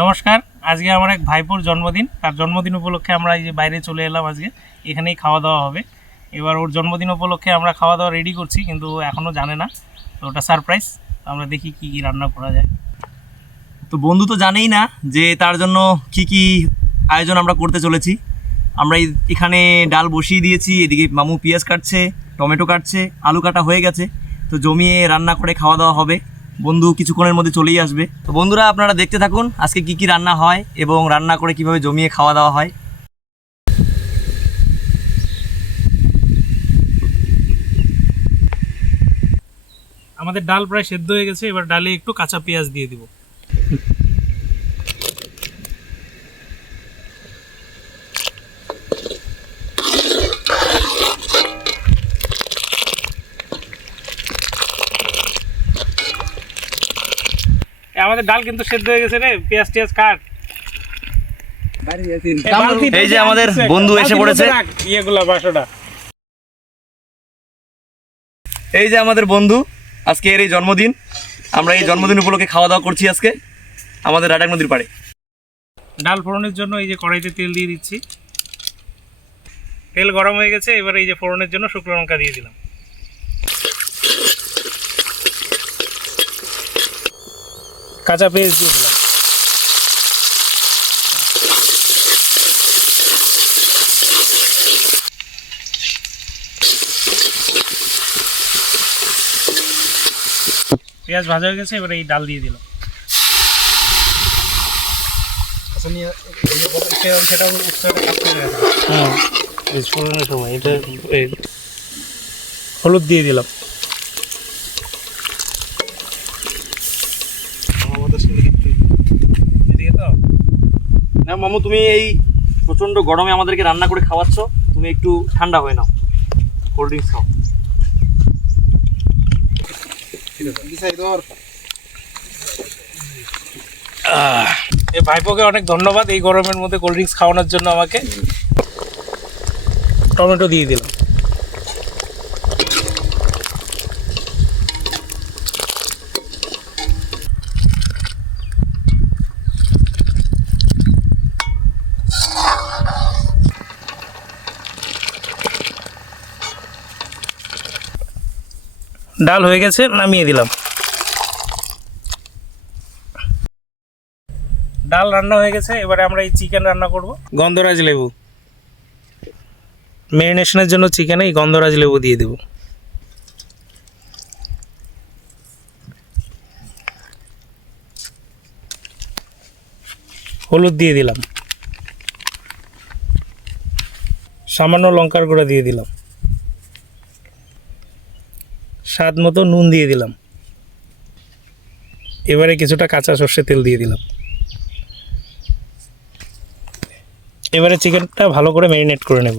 নমস্কার, আজকে আমার এক ভাইপোর জন্মদিন, তার জন্মদিন উপলক্ষে আমরা এই যে বাইরে চলে এলাম আজকে, এখানেই খাওয়া দাওয়া হবে। এবার ওর জন্মদিন উপলক্ষে আমরা খাওয়া দাওয়া রেডি করছি, কিন্তু এখনও জানে না, তো ওটা সারপ্রাইজ আমরা দেখি কি কি রান্না করা যায়। তো বন্ধু তো জানেই না যে তার জন্য কি কি আয়োজন আমরা করতে চলেছি। আমরা এখানে ডাল বসিয়ে দিয়েছি, এদিকে মামু পেঁয়াজ কাটছে, টমেটো কাটছে, আলু কাটা হয়ে গেছে, তো জমিয়ে রান্না করে খাওয়া দাওয়া হবে। বন্ধু কিছুক্ষণের মধ্যে চলেই আসবে। তো বন্ধুরা, আপনারা দেখতে থাকুন আজকে কি কি রান্না হয় এবং রান্না করে কীভাবে জমিয়ে খাওয়া দাওয়া হয়। আমাদের ডাল প্রায় সেদ্ধ হয়ে গেছে, এবার ডালে একটু কাঁচা পেঁয়াজ দিয়ে দিব। আমাদের ডাল কিন্তু সেদ্ধ হয়ে গেছে রে পেঁয়াজ টিয়াজ কাট। এই যে আমাদের বন্ধু এসে পড়েছে। ইয়েগুলা বাসোটা। এই যে আমাদের বন্ধু আজকে এর এই জন্মদিন। আমরা এই জন্মদিন উপলক্ষে খাওয়া দাওয়া করছি আজকে আমাদের রাডাক নদীর পাড়ে। ডাল ফোড়নের জন্য এই যে কড়াইতে তেল দিয়ে দিচ্ছি। তেল গরম হয়ে গেছে এবার এই যে ফোড়নের জন্য শুকনো লঙ্কা দিয়ে দিলাম। কাঁচা পেঁয়াজ দিয়ে দিলাম। পেঁয়াজ ভাজা হয়ে গেছে এবারে এই ডাল দিয়ে দিলাম। হলুদ দিয়ে দিলাম এদিকে তো না মামু তুমি এই প্রচণ্ড গরমে আমাদেরকে রান্না করে খাওয়াচ্ছ। তুমি একটু ঠান্ডা হয়ে নাও। কোল্ড ড্রিঙ্কস খাও। এ ভাইপোকে অনেক ধন্যবাদ এই গরমের মধ্যে কোল্ড ড্রিঙ্কস খাওয়ানোর জন্য আমাকে। টমেটো দিয়ে দিলাম। ডাল হয়ে গেছে নামিয়ে দিলাম। ডাল রান্না হয়ে গেছে এবারে আমরা এই চিকেন রান্না করব। গন্ধরাজ লেবু। মেরিনেশনের জন্য চিকেনে এই গন্ধরাজ লেবু দিয়ে দেব। হলুদ দিয়ে দিলাম। সামান্য লঙ্কার গুঁড়া দিয়ে দিলাম। স্বাদ মতো নুন দিয়ে দিলাম। এবারে কিছুটা কাঁচা সর্ষে তেল দিয়ে দিলাম। এবারে চিকেনটা ভালো করে ম্যারিনেট করে নেব।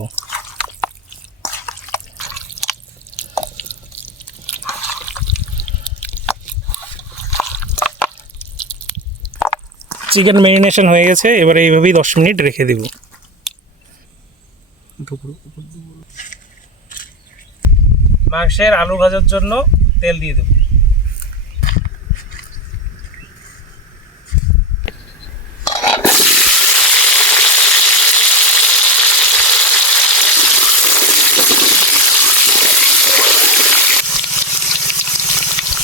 চিকেন ম্যারিনেশন হয়ে গেছে, এবারে এইভাবেই দশ মিনিট রেখে দিব। মাংসের আলু ভাজার জন্য তেল দিয়ে দেব।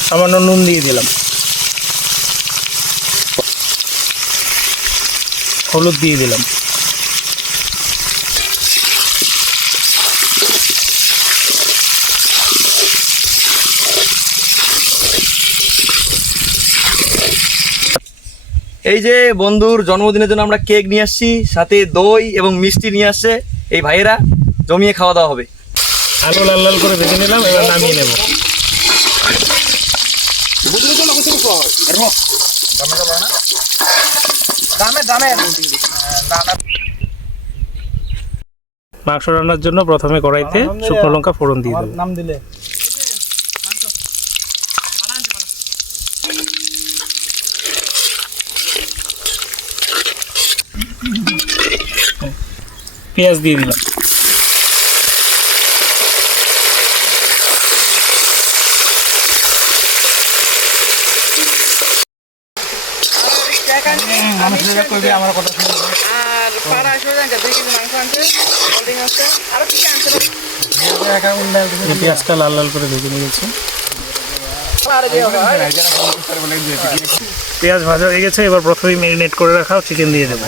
সামান্য নুন দিয়ে দিলাম। হলুদ দিয়ে দিলাম। এই যে বন্ধুর জন্মদিনের জন্য আমরা কেক নিয়ে আসছি সাথে দই এবং মিষ্টি নিয়ে আসছে এই ভাইয়েরা জমিয়ে খাওয়া দাওয়া হবে। আলু লাল লাল করে ভেজে নিলাম এবার নামিয়ে নেব। মাংস রান্নার জন্য প্রথমে কড়াইতে শুকনো লঙ্কা ফোড়ন দিয়ে দেবো। নাম দিলে। পেঁয়াজ দিয়ে দিলাম। আর পাড়া আসলে জানতে দুই কেজি মাংস আনছে হোল্ডিং আছে আরও কি কি আনছে পেঁয়াজটা লাল লাল করে ভেজে নিয়েছি। পেঁয়াজ ভাজা হয়ে গেছে এবার প্রথমেই ম্যারিনেট করে রাখা চিকেন দিয়ে দেবো।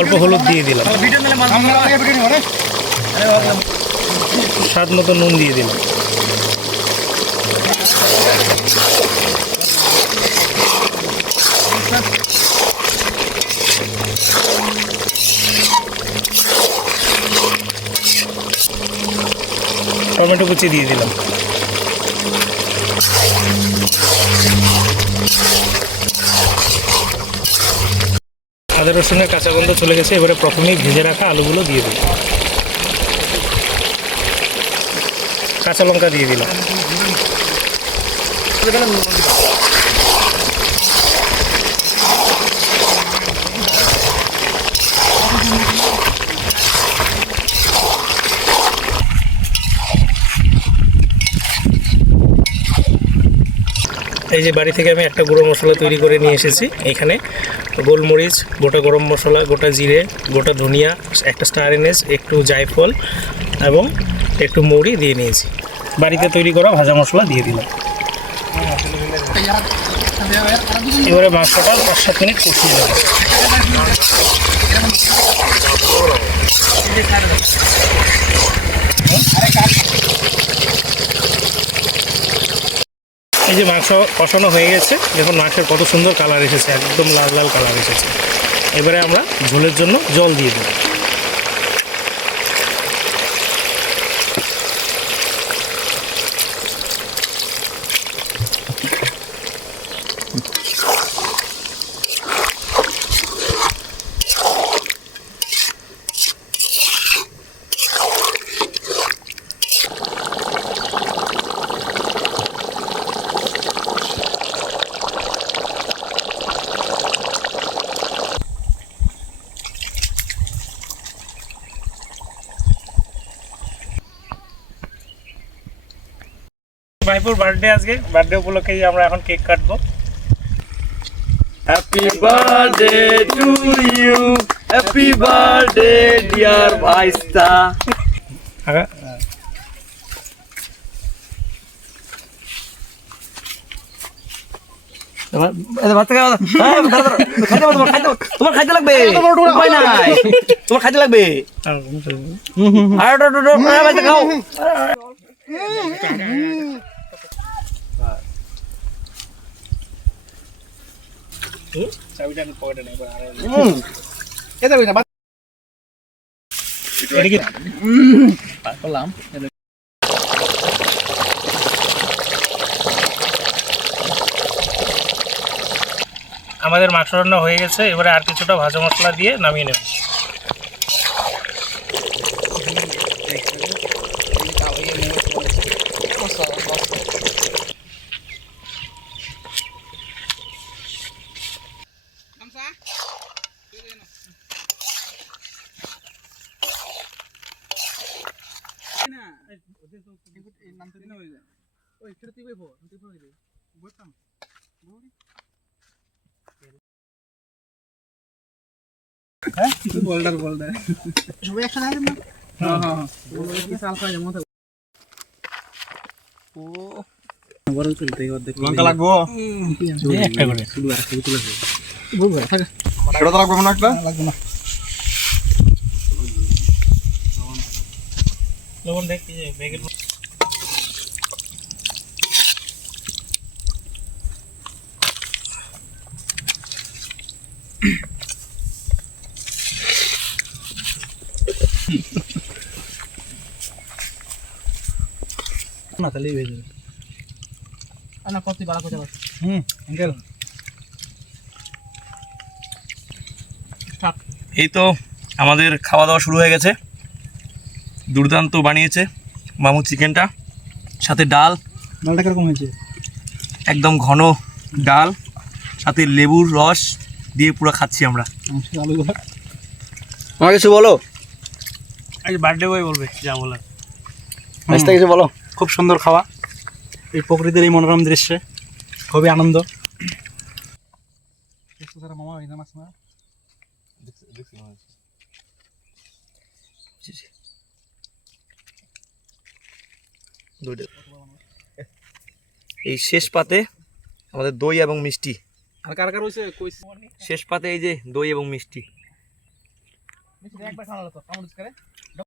অল্প হলুদ দিয়ে দিলাম। স্বাদ মতো নুন দিয়ে দিলাম। টমেটো কুচি দিয়ে দিলাম। আদা রসুনের কাঁচা গন্ধ চলে গেছে, এবারে প্রথমেই ভেজে রাখা আলুগুলো দিয়ে দিই। কাঁচা লঙ্কা দিয়ে দিলাম। এই যে বাড়ি থেকে আমি একটা গুঁড়ো মশলা তৈরি করে নিয়ে এসেছি এখানে। গোলমরিচ, গোটা গরম মশলা, গোটা জিরে, গোটা ধনিয়া, একটা স্টার এনেস একটু জায়ফল এবং একটু মৌরি দিয়ে নিয়েছি। বাড়িতে তৈরি করা ভাজা মশলা দিয়ে দিলাম। এবারে মাংসটা পাঁচ সাত মিনিট কষিয়ে দেবো এই যে মাংস কষানো হয়ে গেছে, দেখুন মাংসের কত সুন্দর কালার এসেছে, একদম লাল লাল কালার এসেছে। এবারে আমরা ঝোলের জন্য জল দিয়ে দেব। ভাইপুর বার্থডে আজকে বার্থডে উপলক্ষেই আমরা এখন কেক কাটবো happy birthday to you happy birthday dear ভাইস্তা আগা তোমার খাইতে লাগবে উপায় নাই তোমার খাইতে লাগবে আর খাও আমাদের মাংস রান্না হয়ে গেছে এবারে আর কিছুটা ভাজা মশলা দিয়ে নামিয়ে নেব। বোল্ডার বোল্ডার সবাই একসাথে আসেন না হ্যাঁ হ্যাঁ হ্যাঁ কি সাল খাই যেমন ও বড় তুলতে লঙ্কা লাগবো একটা করে শুধু আর শুধু তুলে বুঝবে থাকে এটা তো লাগবে না একটা লাগবে না লবণ দেখ এই যে ব্যাগের না তাহলেই যাবে। না কত বাড়া করতে পারছি হুম এই তো আমাদের খাওয়া দাওয়া শুরু হয়ে গেছে। দুর্দান্ত বানিয়েছে মামু চিকেনটা। সাথে ডাল। ডালটা কীরকম হয়েছে? একদম ঘন ডাল। সাথে লেবুর রস দিয়ে পুরো খাচ্ছি আমরা। আমার কিছু বলো? আজ বার্থডে বয় বলবে যা বলার। রাস্তা কিছু বলো? খুব সুন্দর খাওয়া। এই প্রকৃতির এই মনোরম দৃশ্যে। খুবই আনন্দ। মামা এই এই শেষ পাতে আমাদের দই এবং মিষ্টি। আর কার কার শেষ পাতে এই যে দই এবং মিষ্টি। একবার খাওয়া তো কামড় করে।